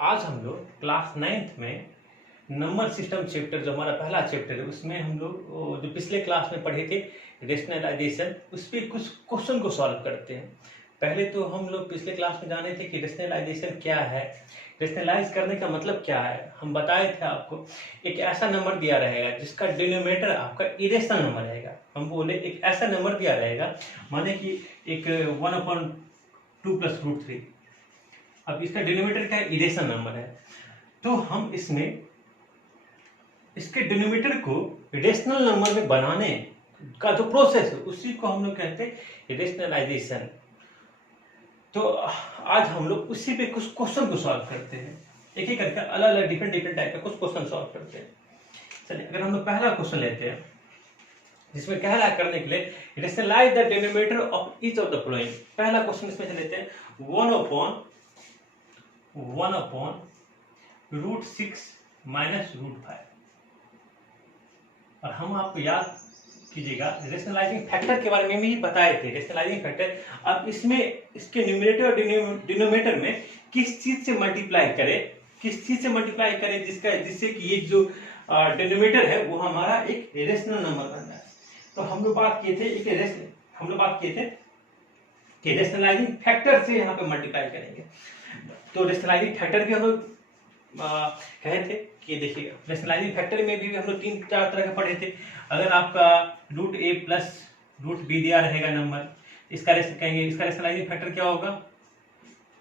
आज हम लोग क्लास 9th में नंबर सिस्टम चैप्टर, जो हमारा पहला चैप्टर है, उसमें हम लोग जो पिछले क्लास में पढ़े थे रेशनलाइजेशन, उस पर कुछ क्वेश्चन को सॉल्व करते हैं। पहले तो हम लोग पिछले क्लास में जाने थे कि रेशनलाइजेशन क्या है, रेशनलाइज करने का मतलब क्या है। हम बताए थे आपको एक ऐसा नंबर दिया रहेगा जिसका डिनोमिनेटर आपका इरेशनल नंबर रहेगा। हम बोले एक ऐसा नंबर दिया रहेगा, माने कि एक 1/2 + √3। अब इसका डिनोमिनेटर क्या है, इरेशनल नंबर है। तो हम इसमें इसके डिनोमिनेटर को रेशनल नंबर में बनाने का जो प्रोसेस है उसी को हम लोग कहते हैं रेशनलाइजेशन। तो आज हम लोग उसी पे कुछ क्वेश्चन को सॉल्व करते हैं, एक एक करके अलग अलग डिफरेंट टाइप का कुछ क्वेश्चन सॉल्व करते हैं। चलिए, अगर हम लोग पहला क्वेश्चन लेते हैं जिसमें क्या है करने के लिए rationalise the denominator of each of the following. पहला क्वेश्चन इसमें से लेते हैं 1/√6 -√5। और हम आपको याद कीजिएगा रेशनलाइजिंग फैक्टर के बारे में भी बताए थे। रेशनलाइजिंग फैक्टर, अब इसमें इसके न्यूमरेटर और डिनोमिनेटर में किस चीज से मल्टीप्लाई करे, जिससे कि ये जो डिनोमिनेटर है वो हमारा एक रेशनल नंबर बन जाए। तो हम लोग बात किए थे कि रेशनलाइजिंग फैक्टर से यहाँ पे मल्टीप्लाई करेंगे। तो रेशनलाइजिंग फैक्टर भी हम लोग कहे थे कि देखिएगा, रेशनलाइजिंग फैक्टर में भी हम लोग 3-4 तरह के पढ़े थे। अगर आपका √a + √b दिया रहेगा नंबर, इसका रेशनलाइजिंग फैक्टर क्या होगा,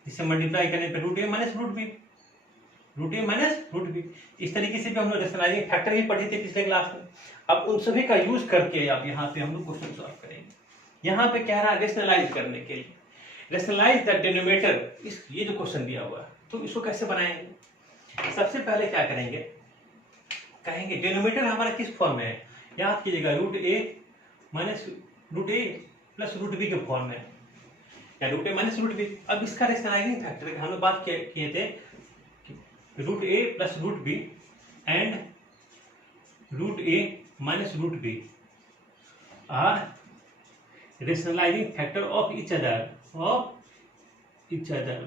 इससे मल्टीप्लाई करने पे √a - √b। इस तरीके से भी हम लोग रेशनलाइजिंग फैक्टर भी पढ़े थे पिछले क्लास में। अब उन सभी का यूज करके अब यहाँ पे हम लोग क्वेश्चन सॉल्व करेंगे। यहाँ पे कह रहा है रेशनलाइज करने के लिए, रेशनलाइज द डिनोमिनेटर, ये जो क्वेश्चन दिया हुआ है, तो इसको कैसे बनाएंगे। सबसे पहले क्या करेंगे, कहेंगे डिनोमिनेटर हमारा किस फॉर्म में है, याद कीजिएगा √a + √b के फॉर्म में, या √a - √b। अब इसका रेशनलाइजिंग फैक्टर हम लोग बात किए थे √a + √b and √a - √b are rationalising factor of each other.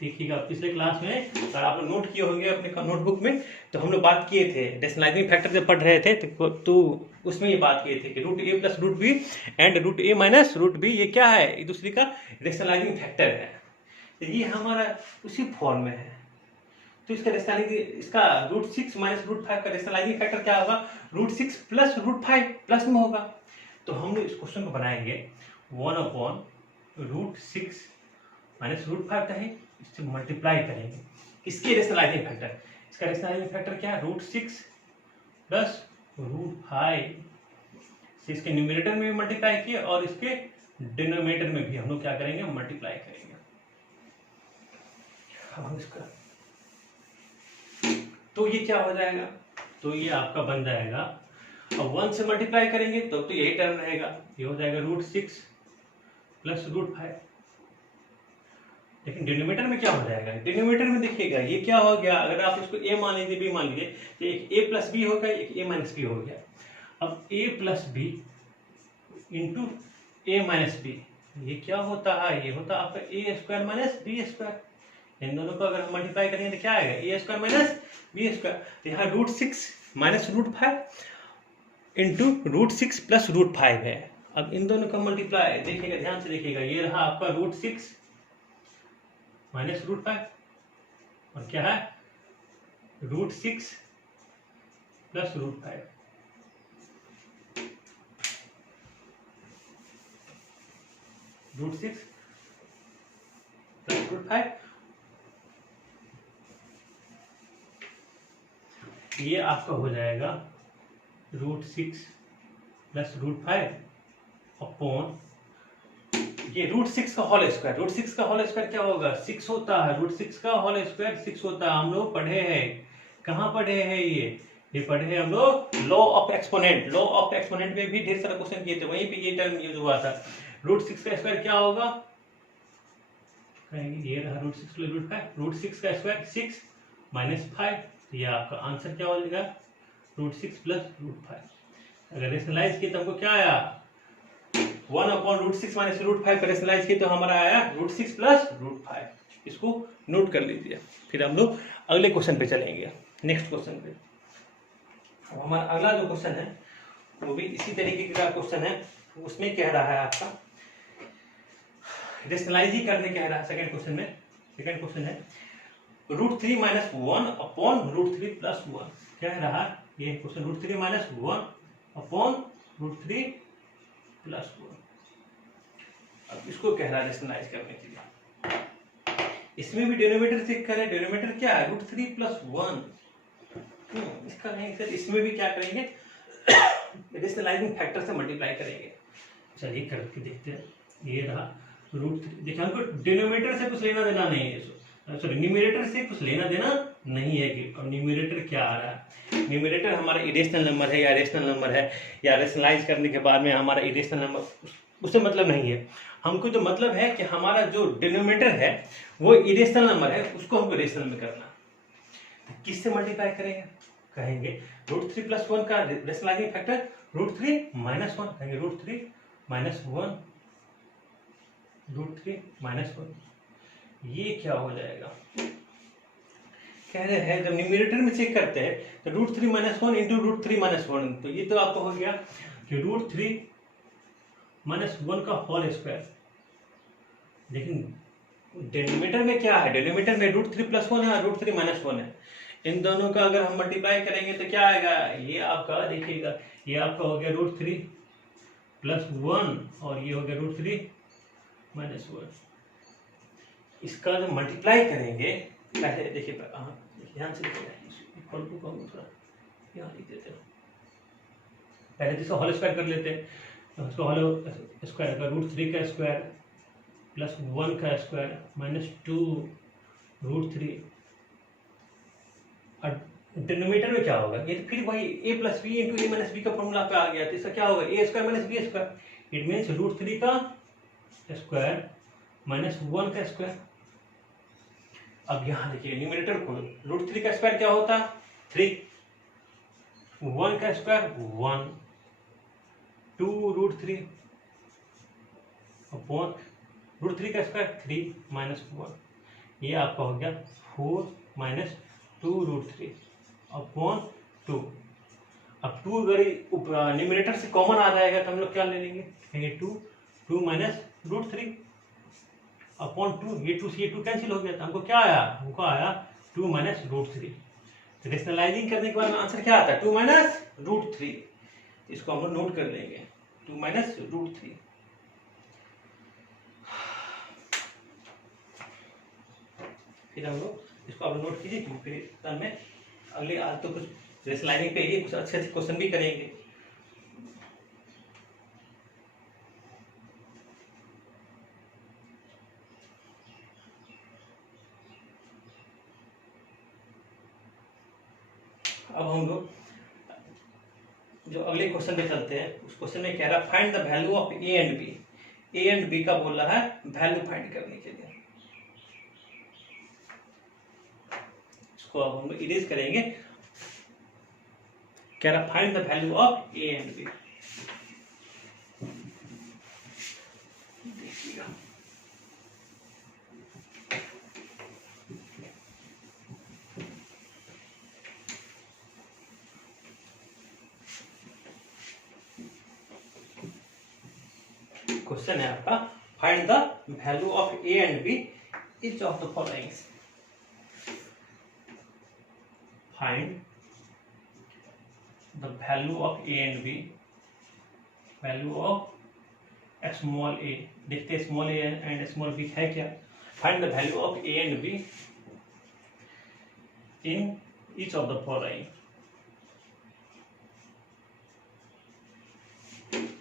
देखिएगा पिछले क्लास में अगर आप लोग नोट किए होंगे अपने नोटबुक में, तो हम लोग बात किए थे रेशनलाइजिंग फैक्टर जब पढ़ रहे थे तो उसमें ये बात किए थे कि √a + √b and √a - √b ये क्या है, एक दूसरे का रेशनलाइजिंग फैक्टर है। तो ये हमारा उसी फॉर्म में है। तो इसका √6 - √5 का रेशनलाइजिंग फैक्टर क्या होगा, √6 + √5 प्लस में होगा। तो हम लोग इस क्वेश्चन को बनाएंगे 1/√6 - √5 कहें, इससे मल्टीप्लाई करेंगे इसके रेशनलाइजिंग फैक्टर। इसका रेशनलाइजिंग फैक्टर क्या है, √6 + √5 से इसके न्यूमरेटर में भी मल्टीप्लाई किए और इसके डिनोमिनेटर में भी हम लोग क्या करेंगे, मल्टीप्लाई करेंगे। अब हम इसका तो ये क्या हो जाएगा, तो ये आपका बन जाएगा, अब 1 से मल्टीप्लाई करेंगे तो यही टर्म रहेगा, ये हो जाएगा √6 + √5। लेकिन डिनोमिनेटर में क्या हो जाएगा, डिनोमिनेटर में देखिएगा ये क्या हो गया, अगर आप इसको a मान लीजिए, b मान लीजिए, तो एक a + b हो गया, एक a - b हो गया। अब a + b into a - b, ये क्या होता है, ये होता है आपका a² - b²। इन दोनों को अगर हम मल्टीप्लाई करेंगे तो क्या आएगा, a² - b²। तो यहाँ √6 - √5 इंटू √6 + √5 है। अब इन दोनों का मल्टीप्लाई देखिएगा, ध्यान से देखिएगा, ये रहा आपका √6 - √5 और क्या है √6 + √5। √6 + √5, ये आपका हो जाएगा √6 + √5 अपॉन ये √6 का होल स्क्वायर। √6 का होल स्क्वायर क्या होगा, 6 होता है। √6 का होल स्क्वायर 6 होता है। हम लोग पढ़े हैं, कहाँ पढ़े हैं, ये पढ़े हैं हम लोग लॉ ऑफ एक्सपोनेंट में भी ढेर सारा क्वेश्चन किए थे, वहीं पे ये टर्म यूज हुआ था। √6 का स्क्वायर क्या होगा, ये रहा √6 + √5, √6 का स्क्वायर 6 - 5, ये आपका आंसर क्या हो जाएगा, √6 + √5। अगर रेशनलाइज किए तो हमको क्या आया, 1/√6 - √5 का रेशनलाइज किए तो हमारा आया √6 + √5। इसको नोट कर लीजिए। फिर हम लोग अगले क्वेश्चन पे चलेंगे, नेक्स्ट क्वेश्चन पे। अब हमारा अगला जो क्वेश्चन है वो भी इसी तरीके का क्वेश्चन है। उसमें कह रहा है आपका रेशनलाइज ही करने कह रहा है। सेकंड क्वेश्चन है √3 माइनस 1 अपॉन √3 प्लस 1 कह रहा है ये क्वेश्चन। √3 minus 1 upon √3 plus 1। अब इसको कह रहा है रेशनलाइज करने के लिए। इसमें भी डिनोमिनेटर चेक करें। डिनोमिनेटर क्या है? √3 प्लस 1। इसका नहीं सर, इसमें भी क्या करेंगे? रेशनलाइजिंग फैक्टर से मल्टीप्लाई करेंगे। चलिए करके देखते हैं। ये रहा √3। देखिए हमको डिनोमिनेटर से कुछ लेना देना नहीं है, सॉरी न्यूमरेटर से कुछ लेना देना नहीं है। कि और न्यूमरेटर क्या आ रहा है? न्यूमरेटर हमारा इरेशनल नंबर है या रेशनल नंबर है, या रेशनलाइज करने के बाद में हमारा इरेशनल नंबर, उससे मतलब नहीं है। हमको जो मतलब है कि हमारा जो डिनोमिनेटर है वो इरेशनल नंबर है, उसको हमको रेशनल में करना। तो किससे मल्टीप्लाई करेंगे? कहेंगे √3 प्लस 1 का रेशनलाइजिंग फैक्टर √3 माइनस 1, कहेंगे √3 माइनस 1, √3 माइनस 1। ये क्या हो जाएगा? कह रहे हैं जब न्यूमरेटर में चेक करते हैं तो √3 माइनस 1 इंटू √3 माइनस 1, तो ये तो आपको हो गया कि √3 माइनस 1 का होल स्क्वायर। लेकिन डिनोमिनेटर में क्या है? डिनोमिनेटर में √3 प्लस 1 है और √3 माइनस 1 है। इन दोनों का अगर हम मल्टीप्लाई करेंगे तो क्या आएगा? ये आपका देखिएगा, ये आपका हो गया √3 प्लस 1 और ये हो गया √3 माइनस 1। इसका जब मल्टीप्लाई करेंगे, पहले देखिए ध्यान से इक्वल टू कहूँ थोड़ा यहाँ लिख देते हैं। पहले जिसको होल स्क्वायर कर लेते हैं, तो उसको होल स्क्वायर का √3 का स्क्वायर प्लस 1 का स्क्वायर माइनस 2 √3। और डिनोमिनेटर में क्या होगा? ये तो फिर वही a plus B into A minus B का फॉर्मूला पे आ गया। तो इसका क्या होगा? A square minus B square. It means √3 का स्क्वायर माइनस 1 का स्क्वायर। अब यहां देखिए न्यूमरेटर को √3 का स्क्वायर क्या होता? 3, 1 का स्क्वायर 1, 2 √3 अपॉन √3 का स्क्वायर 3 माइनस 1। ये आपका हो गया 4 माइनस 2 √3 अपॉन 2। अब 2 अगर न्यूमरेटर से कॉमन आ जाएगा तो हम लोग क्या ले लेंगे? 2 माइनस √3 अपॉन 2। ये 2 से ये 2 कैंसिल हो गया। तो हमको क्या आया? हमको आया 2 माइनस √3। तो रेशनलाइजिंग करने के बाद आंसर क्या आता है? 2 माइनस √3। इसको हम लोग नोट कर लेंगे, 2 माइनस √3। फिर हम लोग इसको आप नोट कीजिए, क्योंकि फिर में अगले आज तो कुछ रेशनलाइजिंग पे ही कुछ अच्छे अच्छे क्वेश्चन भी करेंगे। अब हम लोग जो अगले क्वेश्चन पे चलते हैं, उस क्वेश्चन में कह रहा है find the value of A and B. A and B का बोल रहा है वैल्यू फाइंड करने के लिए। इसको अब हम लोग इरेज करेंगे। कह रहा find the value of A and B. देखिएगा क्वेश्चन है आपका find the value of A and B each of the following. Find the value of A and B, value of small A. देखते हैं small A and small B है क्या। Find the value of A and B in each of the following.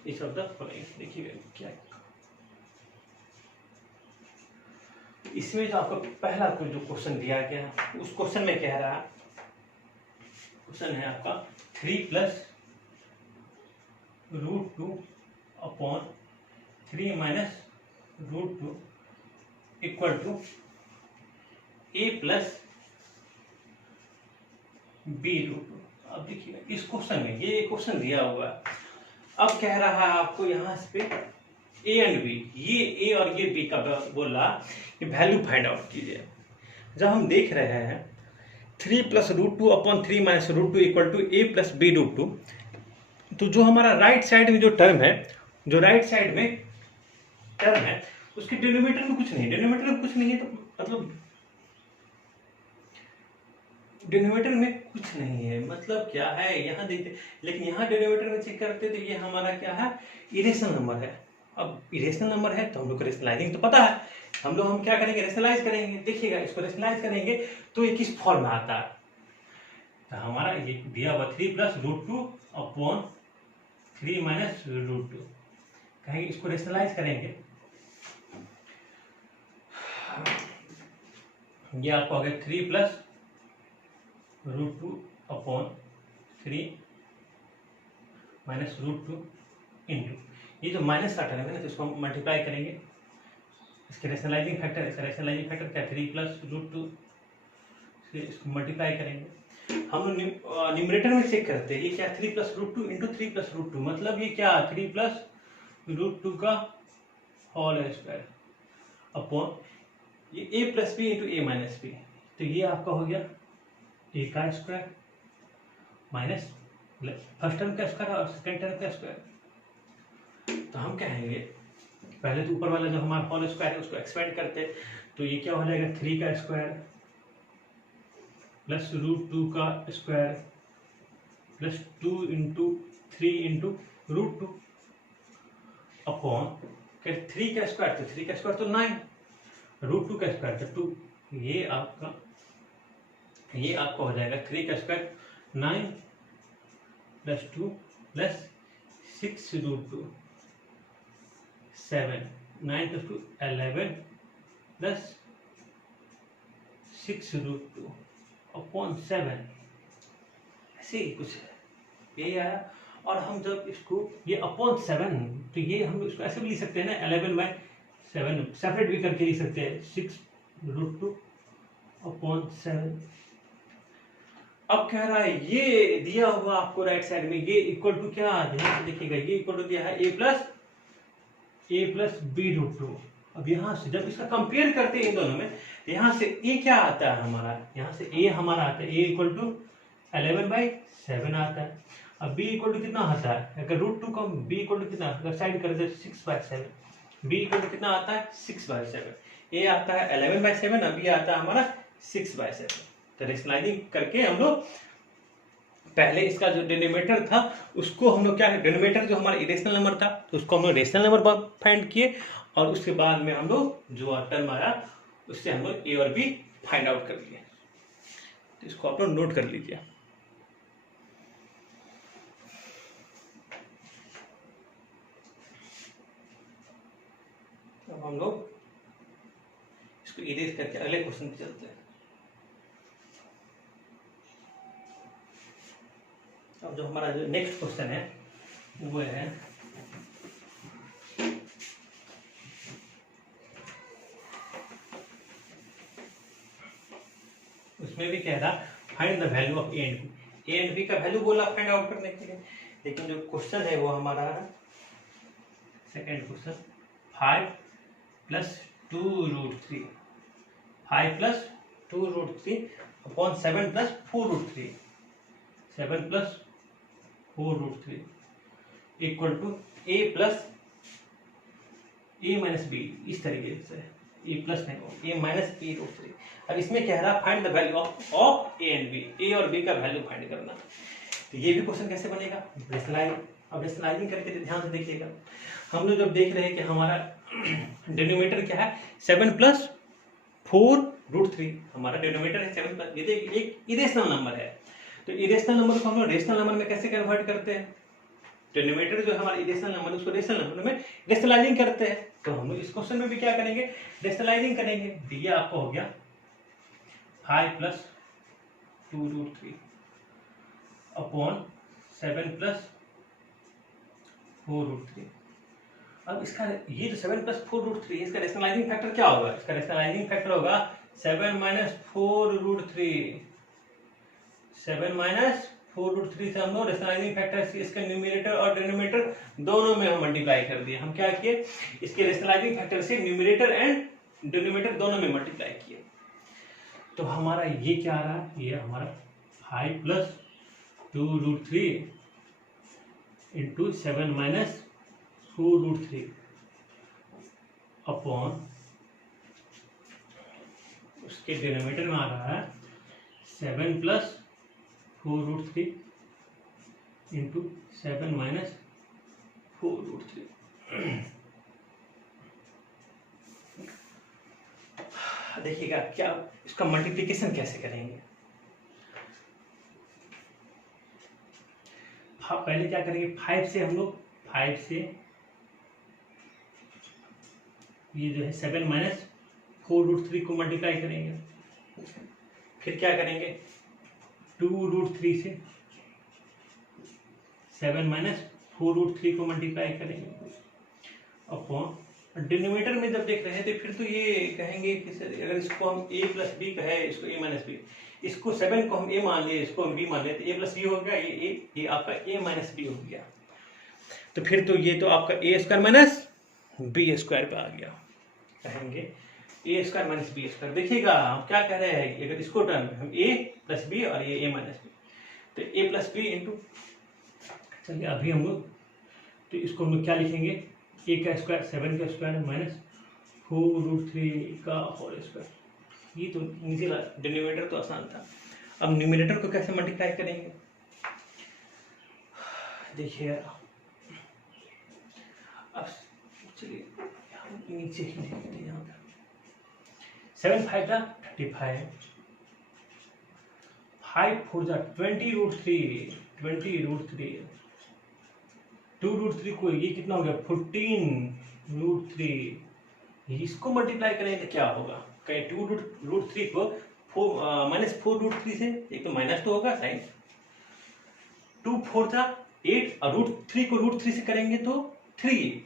Each of the following देखिए क्या है। इसमें जो आपको पहला जो क्वेश्चन दिया गया, उस क्वेश्चन में कह रहा है, क्वेश्चन है आपका 3 plus √2 upon 3 minus √2 equal to a plus b √2। अब देखिए इस क्वेश्चन में ये क्वेश्चन दिया हुआ है। अब कह रहा है आपको यहाँ पे ए एंड बी, ये ए और ये बी का बोल रहा कि वैल्यू फाइंड आउट कीजिए। जब हम देख रहे हैं 3 + √2/3 - √2 = a + b √2, तो जो हमारा राइट साइड में जो टर्म है, जो राइट साइड में टर्म है, उसके डिनोमिनेटर में कुछ नहीं, डिनोमिनेटर में कुछ नहीं है, तो मतलब डिनोमिनेटर में कुछ नहीं है, मतलब क्या है यहाँ देखते, लेकिन यहाँ डिनोमिनेटर में चेक करते तो ये हमारा क्या है, इरेशनल नंबर है। अब इरेशनल नंबर है तो हम लोग को रेशनलाइजिंग तो पता है, हम क्या करेंगे, रेशनलाइज करेंगे। देखिएगा, इसको रेशनलाइज करेंगे तो ये किस फॉर्म में आता है, तो हमारा ये दिया हुआ 3 + √2/3 - √2 कहेंगे, इसको रेशनलाइज करेंगे, ये आपको हो गया 3 + √2/3 - √2 इंटू ये जो माइनस का टर्म है ना, तो इसको हम मल्टीप्लाई करेंगे, इसके रेशनलाइजिंग फैक्टर, इसका रेशनलाइजिंग फैक्टर क्या, 3 + √2, इसको मल्टीप्लाई करेंगे। हम लोग न्यूमरेटर में चेक करते हैं, ये क्या 3 + √2 इंटू 3 + √2, मतलब ये क्या 3 + √2 का होल स्क्वायर अपॉन ये a + b into a - b, तो ये आपका हो गया a का स्क्वायर माइनस फर्स्ट टर्म का स्क्वायर और सेकेंड टर्म का स्क्वायर। तो हम कहेंगे पहले तो ऊपर वाला जो हमारा होल स्क्वायर है उसको एक्सपेंड करते हैं, तो ये क्या हो जाएगा 3 का स्क्वायर प्लस √2 का square plus 2 into 3 into √2 upon 3 का स्क्वायर, तो 3 का स्क्वायर तो 9, √2 का स्क्वायर तो 2, ये आपका हो जाएगा 3 का स्क्वायर 9 + 2 + 6 √2 7, 9 + 2 11 + 6 √2 अपॉन 7, ऐसे ही कुछ है ये आया। और हम जब इसको ये अपॉन 7, तो ये हम इसको ऐसे भी लिख सकते हैं ना, 11/7 सेपरेट भी करके लिख सकते हैं, 6 √2 अपॉन 7। अब कह रहा है ये दिया हुआ आपको राइट साइड में, ये इक्वल टू क्या, ध्यान से देखिएगा, ये इक्वल टू दिया है a + b √2। अब यहाँ से जब इसका कंपेयर करते हैं इन दोनों में, यहाँ से a क्या आता है हमारा, यहाँ से a हमारा आता है, a = 11/7 आता है। अब b = कितना आता है, अगर √2 का b = कितना, अगर साइड कर दे 6/7, b = कितना आता है 6/7, a आता है 11/7, अब ये आता है हमारा 6/7। तो रेशनलाइजिंग करके हम लोग पहले इसका जो डिनोमिनेटर था उसको हम लोग क्या है, डिनोमिनेटर जो हमारा इरेशनल नंबर था तो उसको हम लोग रेशनल नंबर फाइंड किए, और उसके बाद में हम लोग जो टर्म आया उससे हम लोग ए और बी फाइंड आउट कर लिए। तो इसको आप लोग नोट कर लीजिए। अब हम लोग इसको इरेज करके अगले क्वेश्चन पे चलते हैं। अब जो हमारा जो नेक्स्ट क्वेश्चन है वो है उसमें भी कह रहा find the value of A and B, A and B का वैल्यू बोला फाइंड आउट करने के लिए, लेकिन जो क्वेश्चन है वो हमारा second question 5 + 2 √3, 5 + 2 √3 upon 7 + 4 √3, 7 + 4 √3 equal to a + b, इस तरीके से a प्लस नहीं, a - b √3। अब इसमें कह रहा find the value of A and B, ए और बी का वैल्यू फाइंड करना। तो ये भी क्वेश्चन कैसे बनेगा, अब रेशनलाइजिंग करके ध्यान से देखिएगा। हम लोग जब देख रहे हैं कि हमारा डिनोमिनेटर क्या है 7 + 4 √3, हमारा डिनोमिनेटर है 7 ये एक इरेशनल नंबर है, तो इरेशनल नंबर को हम लोग रेशनल नंबर में कैसे कन्वर्ट करते हैं, डिनोमिनेटर जो हमारा इरेशनल नंबर उसको रेशनल नंबर में रेशनलाइजिंग करते हैं। तो हम लोग इस क्वेश्चन में भी क्या करेंगे, रेशनलाइजिंग करेंगे। तो ये आपको हो गया 5 + 2 √3 अपॉन 7 + 4 √3। अब इसका ये जो 7 + 4 √3 इसका रेशनलाइजिंग फैक्टर क्या होगा, इसका रेशनलाइजिंग फैक्टर होगा 7 - 4 √3, 7 - 4√3 से हम लोग रेशनलाइजिंग फैक्टर से इसका न्यूमरेटर और डिनोमिनेटर दोनों में हम मल्टीप्लाई कर दिए। हम क्या किए, इसके रेशनलाइजिंग फैक्टर से न्यूमरेटर एंड डिनोमिनेटर दोनों में मल्टीप्लाई किए। तो हमारा ये क्या आ रहा है, ये हमारा 5 + 2√3 इंटू 7 - 4√3 अपॉन उसके डिनोमिनेटर में आ रहा है 7 + 4√3 इंटू 7 - 4√3। देखिएगा क्या इसका मल्टीप्लिकेशन कैसे करेंगे। पहले क्या करेंगे, 5 से हम लोग 5 से ये जो है 7 - 4√3 को मल्टीप्लाई करेंगे। फिर क्या करेंगे, 2√3 से 7 - 4√3 को मल्टीप्लाई करेंगे अपॉन डिनोमिनेटर में जब देख रहे हैं तो फिर तो ये कहेंगे कि अगर इसको हम a + b कहे, इसको a - b, इसको 7 को हम a मान लिए, इसको हम b मान लिए, तो a + b हो गया, ये आपका a - b हो गया। तो फिर तो ये तो आपका a² - b² पे आ गया। कहेंगे a² - b²। देखिएगा हम क्या कह रहे हैं, अगर इसको टर्म हम a + b और ये a - b, तो a + b इंटू, चलिए अभी हम लोग तो इसको हम लोग क्या लिखेंगे, a² 7² - 4√3 का होल स्क्वायर। ये तो नीचे डिनोमिनेटर तो आसान था। अब न्यूमरेटर को कैसे मल्टीप्लाई करेंगे, देखिए अब चलिए नीचे ही लिखते हैं। यहाँ 7 × 5 = 35, 5 × 4 = 20√3, 20√3, 2√3 को ये कितना हो गया 14√3। इसको मल्टीप्लाई करेंगे तो क्या होगा, कहीं 2√3 को -4√3 से, एक तो माइनस तो होगा साइन, 2 × 4 = 8 और √3 को √3 से करेंगे तो 3,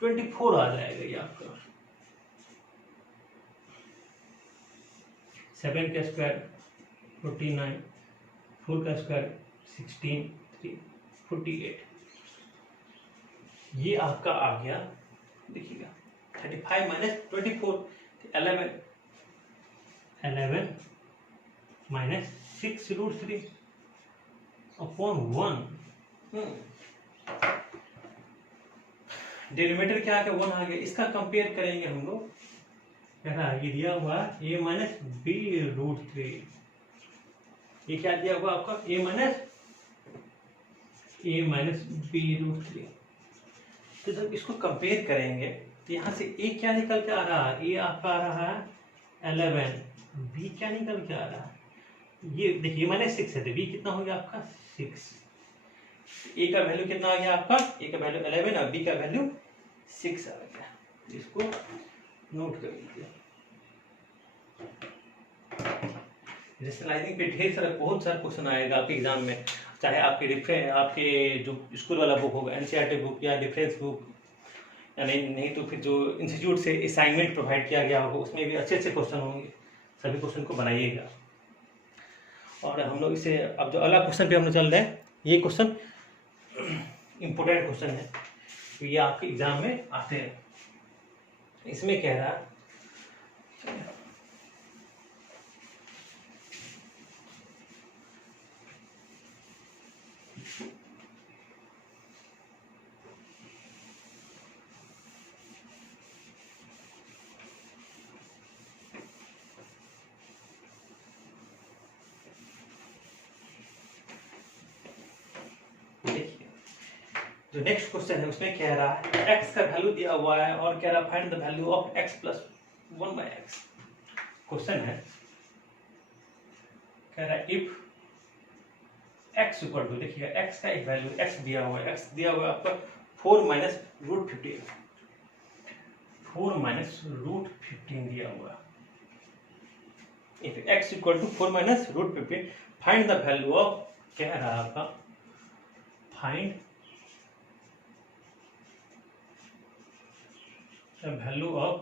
24 आ जाएगा ये आपका। 7² 49, 4² 16, 3 48। ये आपका आ गया, देखिएगा 35 - 24 11 - 6√3 अपॉन 1। डिनोमिनेटर क्या आ गया, 1 आ गया। इसका कंपेयर करेंगे हम लोग, कह रहा है ये दिया हुआ a - b√3, ये क्या दिया हुआ आपका a - b√3। तो जब इसको कंपेयर करेंगे तो यहाँ से a क्या निकल के आ रहा है, a आपका आ रहा है 11, b क्या निकल के आ रहा है, ये देखिए -6 है, तो b कितना हो गया आपका 6। a का वैल्यू कितना आ गया आपका, a का वैल्यू 11 और b का वैल्यू 6 आ गया। इसको नोट कर लीजिए। रेशनलाइजिंग पे ढेर सारा बहुत सारा क्वेश्चन आएगा आपके एग्जाम में, चाहे आपके जो स्कूल वाला बुक होगा एनसीईआरटी बुक या डिफरेंस बुक, या नहीं तो फिर जो इंस्टीट्यूट से असाइनमेंट प्रोवाइड किया गया होगा उसमें भी अच्छे अच्छे क्वेश्चन होंगे। सभी क्वेश्चन को बनाइएगा। और हम लोग इसे अब जो अगला क्वेश्चन पे हम लोग चल रहे हैं, ये क्वेश्चन इम्पोर्टेंट क्वेश्चन है, तो ये आपके एग्जाम में आते हैं। इसमें कह रहा है जो नेक्स्ट क्वेश्चन है उसमें कह रहा है x का वैल्यू दिया हुआ है और कह रहा है find the value of x + 1/x। Question है, कह रहा है इफ x इक्वल टू, देखिएगा x का एक वैल्यू x दिया हुआ है, x दिया हुआ है आपका 4 - √15, 4 - √15 दिया हुआ है। If x equal to 4 - √15 find the value of, कह रहा है आपका find the value of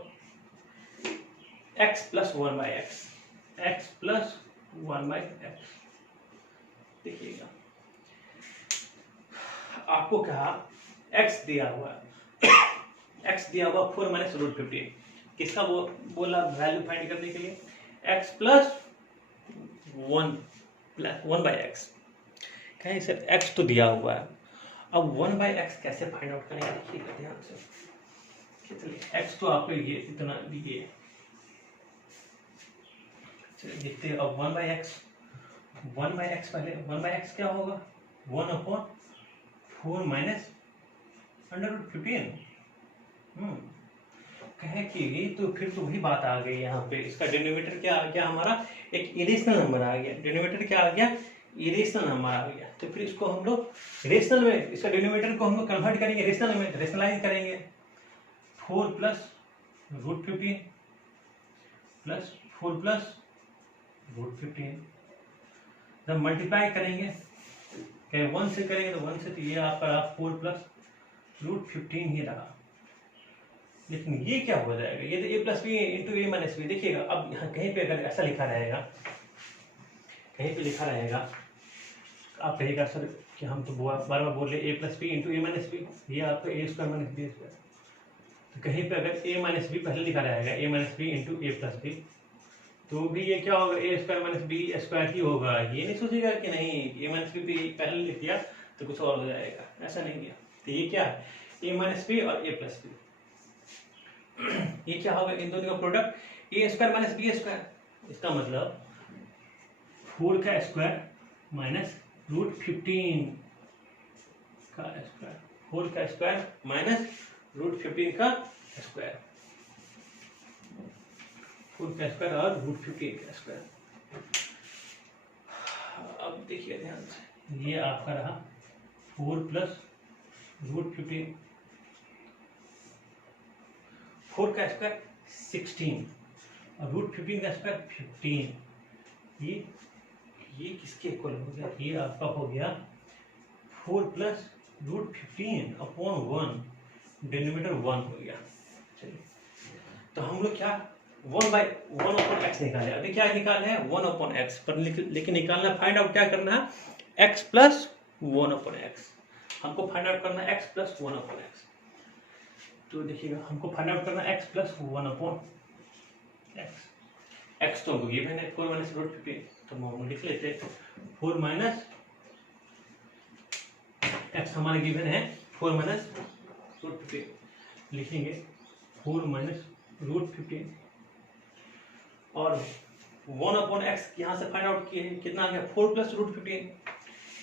x + 1/x, x + 1/x। देखिएगा आपको कहा x दिया हुआ है, x दिया हुआ 4 माइनस रूट 15, किसका वो बोला वैल्यू फाइंड करने के लिए, x प्लस 1 बाई एक्स। कहें सर x तो दिया हुआ है, अब 1 बाई एक्स कैसे फाइंड आउट करेंगे, देखिए ध्यान से। चलिए x तो आपको ये इतना दिए, चलिए देखते हैं अब 1 बाई एक्स। 1 बाई एक्स पहले 1 बाई एक्स क्या होगा, 1/4 माइनस अंडर रूट 15। कहे कि ये तो फिर तो वही बात आ गई यहाँ पे, इसका डिनोमिनेटर क्या आ गया हमारा, एक इरेशनल नंबर आ गया। डिनोमिनेटर क्या आ गया, इरेशनल नंबर आ गया। तो फिर इसको हम लोग रेशनल में, इसका डिनोमिनेटर को हम लोग कन्वर्ट करेंगे रेशनल में, रेशनलाइज करेंगे। 4 plus root 15 plus 4 plus root 15, जब मल्टीप्लाई करेंगे क्या 1 से करेंगे तो 1 से, तो ये आपका 4 प्लस रूट 15 ही रहा। लेकिन ये क्या हो जाएगा, ये तो a plus B into A minus B. देखिएगा अब यहाँ कहीं पे अगर ऐसा लिखा रहेगा, कहीं पे लिखा रहेगा, आप कहिएगा सर कि हम तो बार बार बोल रहे a plus B into A minus B, ये आपका A square minus B square. तो कहीं पे अगर a माइनस बी पहले लिखा रहेगा, a minus B into A plus B, तो भी ये क्या होगा, A square minus B square ही होगा। ये नहीं सोचेगा कि नहीं a माइनस बी पहले लिख दिया तो कुछ और हो जाएगा, ऐसा नहीं है। तो ये क्या है, a माइनस बी और a प्लस बी, ये क्या होगा, इन दोनों का product A square minus B square. इसका मतलब 4 का स्क्वायर माइनस रूट 15 का स्क्वायर, 4 का स्क्वायर माइनस रूट 15 का स्क्वायर, 4 का स्क्वायर और रूट 15 का स्क्वायर। अब देखिए ध्यान से, ये आपका रहा 4 प्लस रूट 15, 4 का स्क्वायर 16 और रूट 15 का स्क्वायर 15। ये किसके इक्वल हो गया, ये आपका हो गया 4 प्लस रूट 15 अपॉन 1, डिनोमिनेटर 1 हो गया। चलिए तो हम लोग क्या 1 अपॉन एक्स निकाले, अभी क्या निकाले हैं 1 अपॉन एक्स, पर लेकिन निकालना फाइंड आउट क्या करना है, x प्लस 1 अपॉन एक्स। हमको फाइंड आउट करना है x प्लस 1 अपॉन एक्स। तो देखिएगा हमको फाइंड आउट करना x plus 1 upon x. x तो गिवन है 4 माइनस रूट 15, तो हम लिख लेते हैं 4 माइनस x हमारे गिवन है 4 माइनस रूट 15, लिखेंगे 4 माइनस रूट 15 और 1 अपॉन एक्स यहाँ से फाइंड आउट किए, कितना आ गया 4 प्लस रूट 15,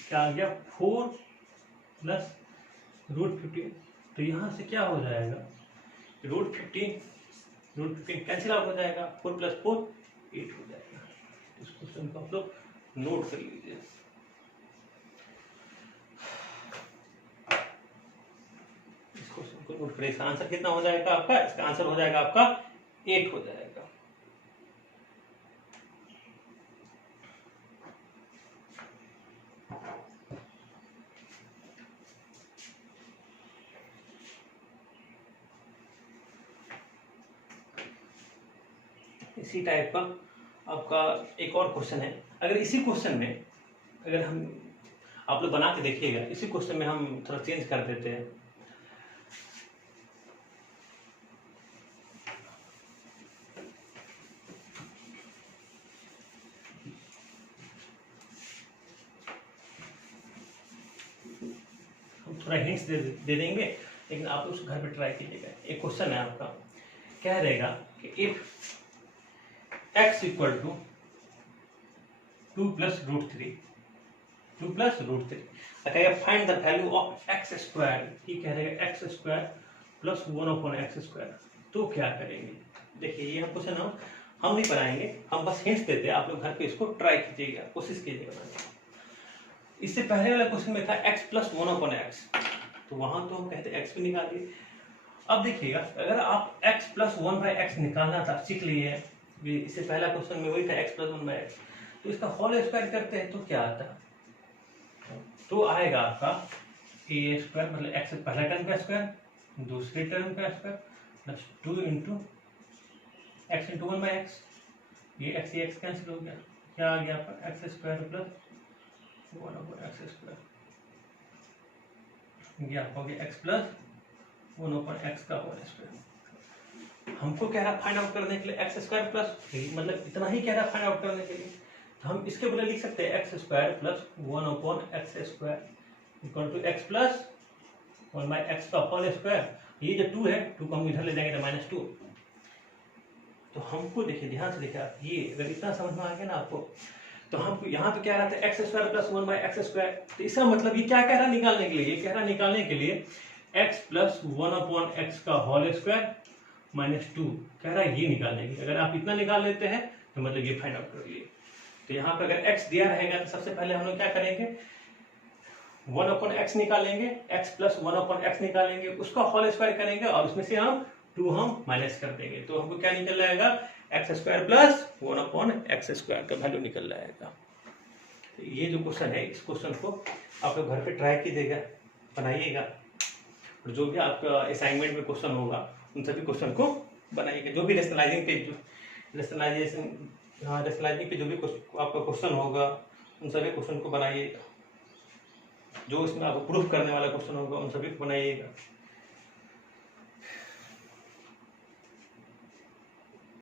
क्या आ गया 4 प्लस रूट 15। तो यहाँ से क्या हो जाएगा, रूट 15 कैंसिल आउट हो जाएगा, 4 प्लस 4 8 हो जाएगा। इस क्वेश्चन को आप लोग नोट कर लीजिए। इस क्वेश्चन को नोट करिए, इसका आंसर कितना हो जाएगा आपका, इसका आंसर हो जाएगा आपका 8 हो जाएगा। इसी टाइप का आपका एक और क्वेश्चन है। अगर इसी क्वेश्चन में अगर हम आप लोग बना के देखिएगा, इसी क्वेश्चन में हम थोड़ा चेंज कर देते हैं। हम थोड़ा हिंट्स दे देंगे, लेकिन आप उस घर पे ट्राई कीजिएगा। एक क्वेश्चन है आपका, क्या रहेगा कि if x equal to 2 plus root 3, 2 plus root 3, कहेगा find the value of x square, ठीक है रहेगा x square plus 1 upon x square. तो क्या करेंगे, देखिए ये हम क्वेश्चन हम नहीं बनाएंगे, हम बस हिंट्स देते हैं, आप लोग घर पे इसको ट्राई कीजिएगा, कोशिश कीजिएगा बनाने। इससे पहले वाला क्वेश्चन में था x प्लस 1 अपॉन एक्स, तो वहां तो हम कहते x भी निकालिए। अब देखिएगा अगर आप x प्लस 1 बाई एक्स निकालना था, सीख लिए, इससे पहला क्वेश्चन में वही था x प्लस 1 बाई एक्स, तो इसका होल स्क्वायर करते हैं तो क्या आता है, तो आएगा आपका ए स्क्वायर, मतलब एक्स पहला टर्म का स्क्वायर, दूसरे टर्म का square plus 2 into x into 1 by x. ये एक्स कैंसिल हो गया, क्या आ गया आपका x square plus 1 upon x square. ये आपका हो गया x प्लस 1/x का होल स्क्वायर। हमको कह रहा फाइंड आउट करने के लिए x स्क्वायर प्लस, मतलब इतना ही कह रहा फाइंड आउट करने के लिए, तो हम इसके बदले लिख सकते हैं x square plus 1/x square equal to x plus 1/x का होल स्क्वायर। ये जो 2 है, 2 को हम इधर ले जाएंगे तो -2। तो हमको देखिए, ध्यान से देखिए आप, ये अगर इतना समझ में आ गया ना आपको, तो हमको यहाँ पे क्या रहा था x square plus 1/x square. तो इसका मतलब ये क्या कह रहा निकालने के लिए, ये कह रहा निकालने के लिए x प्लस 1/x का होल स्क्वायर -2 कह रहा है, ये निकालने के लिए। अगर आप इतना निकाल लेते हैं तो मतलब ये फाइंड आउट कर लिए। तो यहाँ पे अगर x दिया रहेगा तो सबसे पहले हम लोग क्या करेंगे, 1/x निकालेंगे, x प्लस 1/x निकालेंगे, उसका होल स्क्वायर करेंगे और उसमें से हम 2 हम माइनस कर देंगे। तो हमको क्या निकल जाएगा, x square plus 1/x square का वैल्यू निकल जाएगा। ये जो क्वेश्चन है, इस क्वेश्चन को आप लोग घर पे ट्राई कीजिएगा, बनाइएगा, और जो भी आपका असाइनमेंट में क्वेश्चन होगा उन सभी क्वेश्चन को बनाइएगा। जो भी रेशनलाइजिंग पे जो भी आपका क्वेश्चन होगा उन सभी क्वेश्चन को बनाइएगा। जो इसमें आपको प्रूफ करने वाला क्वेश्चन होगा उन सभी को बनाइएगा।